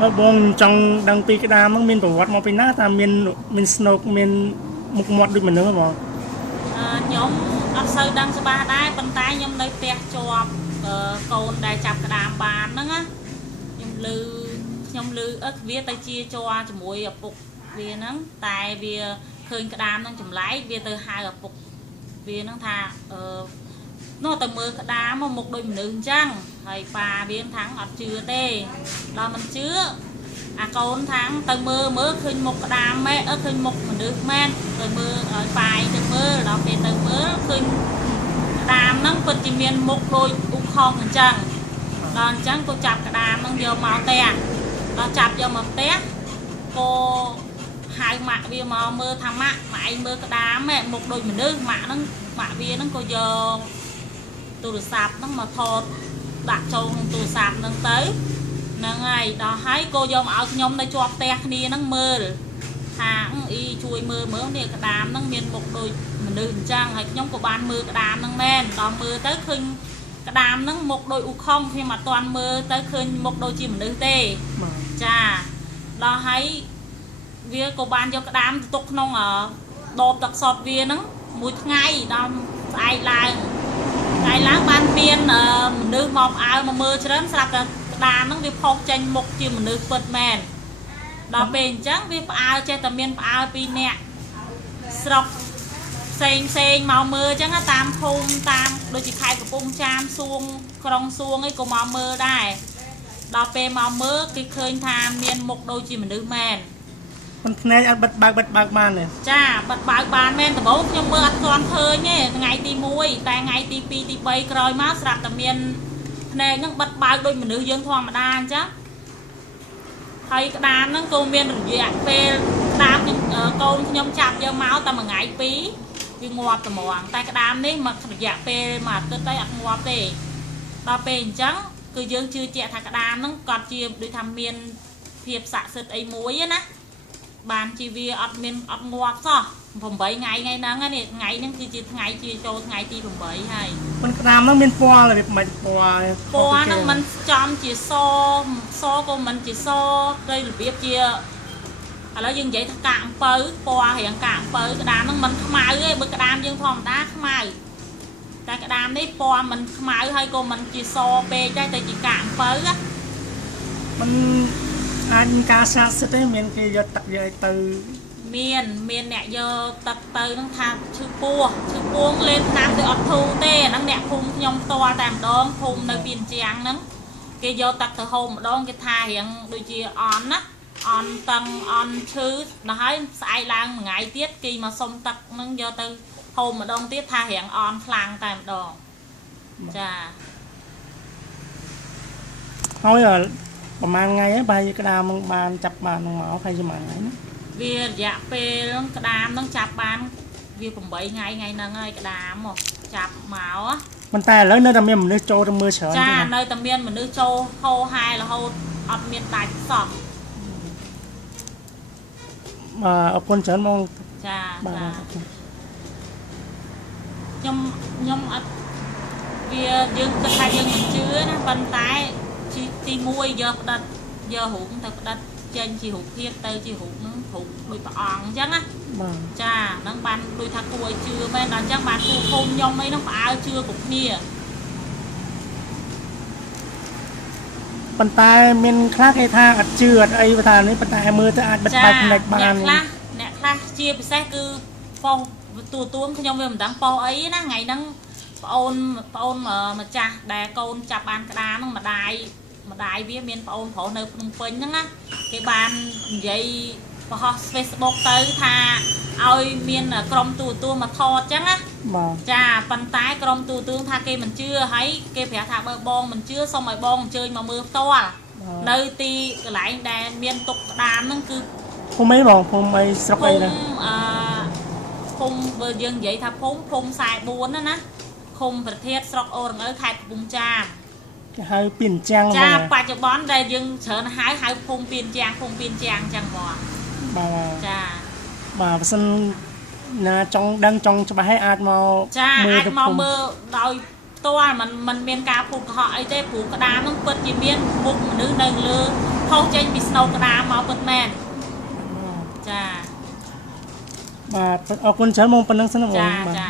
បើបងចង់ដឹងពីក្តាមហ្នឹងមានប្រវត្តិមកពីណាថាមានស្នូកមានមុខមាត់ដូចមនុស្សបងខ្ញុំអត់សូវដឹងច្បាស់ដែរប៉ុន្តែខ្ញុំនៅផ្ទះជាប់កូនដែលចាប់ក្តាមបានហ្នឹងណាខ្ញុំឮវាទៅជាជ័រជាមួយឪពុកវាហ្នឹងតែវាឃើញក្តាមហ្នឹងចម្លែកវាទៅហៅឪពុកវាហ្នឹងថានោះទៅមើលក្តាមមុខដូចមនុស្សអញ្ចឹងហើយប៉ាវាថាអត់ជឿទេដល់មិនជឿអាកូនថាទៅមើលឃើញមុខក្តាមម៉ែឃើញមុខមនុស្សមែនទៅមើលឲ្យប៉ាយទៅមើលដល់ពេលទៅមើលឃើញក្តាមហ្នឹងពិតជាមានមុខដូចអ៊ូខុងអញ្ចឹងដល់អញ្ចឹងក៏ចាប់ក្តាមហ្នឹងយកមកផ្ទះដល់ចាប់យកមកផ្ទះក៏ហៅម៉ាក់វាមកមើលថាម៉ាក់ឯងមើលក្តាមមុខដូចមនុស្សម៉ាក់វាហ្នឹងក៏យកទូរស័ព្ទហ្នឹងមកថតដាក់ចូលក្នុងទូរស័ព្ទហ្នឹងទៅហ្នឹងហើយដល់ហើយក៏យកមកឲ្យខ្ញុំនៅជាប់ផ្ទះគ្នាហ្នឹងមើលថាអ៊ីជួយមើលនេះក្តាមហ្នឹងមានមុខដូចមនុស្សអញ្ចឹងហើយខ្ញុំក៏បានមើលក្តាមហ្នឹងមែនដល់មើលទៅឃើញក្តាមហ្នឹងមុខដូចអ៊ូខុងខ្ញុំអត់ទាន់មើលទៅឃើញមុខដូចជាមនុស្សទេចាដល់ហើយវាក៏បានយកក្តាមទៅទុកក្នុងដបទឹកសុទ្ធវាហ្នឹងមួយថ្ងៃដល់ស្អែកឡើងបានមានមនុស្សមកផ្អើលមកមើលច្រើនស្រាប់តែក្តាមហ្នឹងវាផុសចេញមុខជាមនុស្សពិតមែនដល់ពេលអញ្ចឹងវាផ្អើលចេះតែមានផ្អើលពីអ្នកស្រុកផ្សេងមកមើលអញ្ចឹងតាមភូមិតាមដូចជាខេត្តកំពង់ចាមសួងក្រុងសួងអីក៏មកមើលដែរដល់ពេលមកមើលគេឃើញថាមានមុខដូចជាមនុស្សមែនមិនភ្នែកអត់បិទបើកបានទេចាបិទបើកបានមែនដំបូងខ្ញុំមើលអត់ទាន់ឃើញទេថ្ងៃទី1តែថ្ងៃទី2ទី3ក្រោយមកស្រាប់តែមានភ្នែកហ្នឹងបិទបើកដូចមនុស្សយើងធម្មតាអញ្ចឹងហើយក្តាមហ្នឹងក៏មានរយៈពេលក្តាមកូនខ្ញុំចាប់យកមកតែមួយថ្ងៃពីរវាងាប់ត្មងតែក្តាមនេះមករយៈពេលមួយអាទិត្យទៅអត់ងាប់ទេដល់ពេលអញ្ចឹងគឺយើងជឿជាក់ថាក្តាមហ្នឹងគាត់ជាដូចថាមានភាពស័ក្តិសិទ្ធិអីមួយណាបានជីវាអត់ងាប់សោះ8ថ្ងៃហ្នឹងនេះថ្ងៃហ្នឹងគឺជាថ្ងៃជាចូលថ្ងៃទី8ហើយប៉ុន្តែក្តាមហ្នឹងមានពណ៌របៀបមិនពណ៌ហ្នឹងមិនចំជាសក៏មិនជាសទៅរបៀបជាឥឡូវយើងនិយាយថាកាកអំពៅពណ៌រៀងកាកអំពៅក្តាមហ្នឹងមិនខ្មៅទេបើក្តាមយើងធម្មតាខ្មៅតែក្តាមនេះពណ៌មិនខ្មៅហើយក៏មិនជាសពេកដែរតែជាកាកអំពៅមិនអាចមានការស្រាក់សិតទេមានគេយកទឹកយកអីទៅមានអ្នកយកទឹកទៅហ្នឹងថាឈឺពោះលេបថ្នាំទៅអត់ធូរទេហ្នឹងអ្នកភូមិខ្ញុំផ្ទាល់តែម្ដងភូមិនៅពីអញ្ចាំងហ្នឹងគេយកទឹកទៅហូបម្ដងគេថារៀងដូចជាអន់ណាអន់តឹងអន់ឈឺដល់ហើយស្អែកឡើងមួយថ្ងៃទៀតគេមកសុំទឹកហ្នឹងយកទៅហូបម្ដងទៀតថារៀងអន់ខ្លាំងតែម្ដងចាហើយប្រហែលថ្ងៃហើយបាយក្តាមនឹងបានចាប់បានមកហើយប្រហែលថ្ងៃវារយៈពេលក្តាមនឹងចាប់បានវា8ថ្ងៃហ្នឹងហើយក្តាមមកចាប់មកប៉ុន្តែឥឡូវនៅតែមានមនុស្សចូលទៅមើលច្រើនចានៅតែមានមនុស្សចូលហោហែរហូតអត់មានដាច់សោះអរគុណច្រើនមកចាខ្ញុំអត់វាយើងគិតថាយើងមិនជឿណាប៉ុន្តែទី1យកផ្ដិតយករូបទៅផ្ដិតចេញជារូបភាពទៅជារូបហ្នឹងរូបដូចព្រះអង្គអញ្ចឹងណាចាហ្នឹងបានដូចថាគួរឲ្យជឿមែនដល់អញ្ចឹងបានគូភូមិខ្ញុំអីហ្នឹងផ្អើលជឿគ្រប់គ្នាប៉ុន្តែមានខ្លះគេថាអត់ជឿអត់អីថានេះប៉ុន្តែមើលទៅអាចបិទបើកភ្នែកបានអ្នកខ្លះជាពិសេសគឺប៉ុសទួមខ្ញុំវាមិនដឹងប៉ុសអីណាថ្ងៃហ្នឹងប្អូនម្ចាស់ដែលកូនចាប់បានក្តាមហ្នឹងម្ដាយវាមានប្អូនប្រុសនៅភ្នំពេញហ្នឹងណាគេបាននិយាយបង្ហោះ Facebook ទៅថាឲ្យមានក្រុមទូមកថតអញ្ចឹងណាចាប៉ុន្តែក្រុមទូថាគេមិនជឿហើយគេប្រាប់ថាបើបងមិនជឿសូមឲ្យបងអញ្ជើញមកមើលផ្ទាល់នៅទីកន្លែងដែលមានទុកក្តាមហ្នឹងគឺភូមិអីបងភូមិអីស្រុកអីណាភូមិបើយើងនិយាយថាភូមិ44ណាឃុំប្រធានស្រុកអូរងើខេត្តកំពង់ចាមគេហៅពីអញ្ចឹងចាបច្ចុប្បន្នដែលយើងច្រើនហៅភូមិពីអញ្ចឹងអញ្ចឹងហ្មងបាទចាបាទបើសិនណាចង់ដឹងចង់ច្បាស់ឲ្យអាចមកចាអាចមកមើលដោយផ្ទាល់มันមានការភូតកុហកអីទេព្រោះក្តាមហ្នឹងពិតជាមានមុខមនុស្សនៅលើ ខុសចេញពីស្នូកក្តាមមកពិតមែនចា បាទអរគុណច្រើនមកប៉ុណ្ណឹងសិនបង ចា បាទ ចា